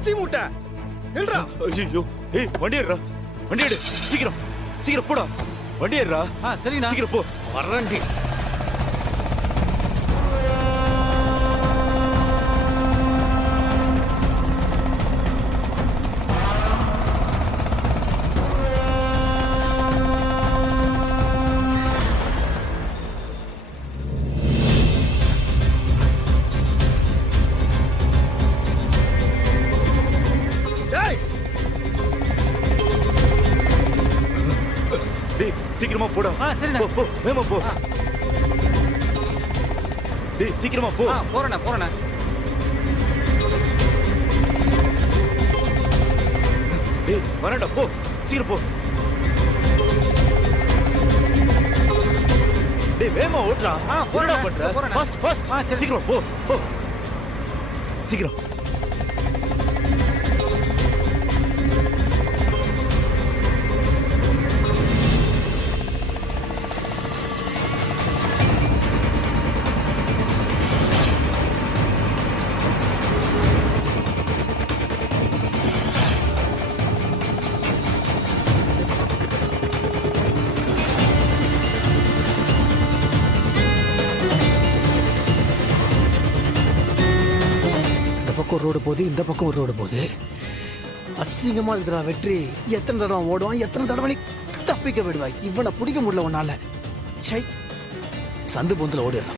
அரிசி மூட்டை இல்லடா. ஐயோ ஏய் வண்டி ஏறுடா, வண்டி எடு சீக்கிரம் சீக்கிரம் போடா, வண்டி ஏறுடா. சரிண்ணா. சீக்கிரம் போ. வரண்டி. டேய் டேய் சீக்கிரமா போடா. சரிண்ணா. போ போ வேகமா போ. டேய் சீக்கிரமா போ. போறேண்ணா. டேய் வரடா போ, சீக்கிரம் போ. டேய் வேகமா ஓடுடா. போறேண்ணா. என்னடா பண்ற? போறேண்ணா. Fast fast. சரி. சீக்கிரம் போ போ. சீக்கிரம். இந்த பக்கம் ஒரு ரோடு போகுது, இந்த பக்கம் ஒரு ரோடு போகுது. அசிங்கமா இருக்குடா வெற்றி. எத்தனை தடவை ஓடுவான், எத்தனை தடவை நீ தப்பிக்க விடுவாய். இவனை பிடிக்க முடியல உன்னால. சை, சந்து பொந்துல ஓடிடுறான்.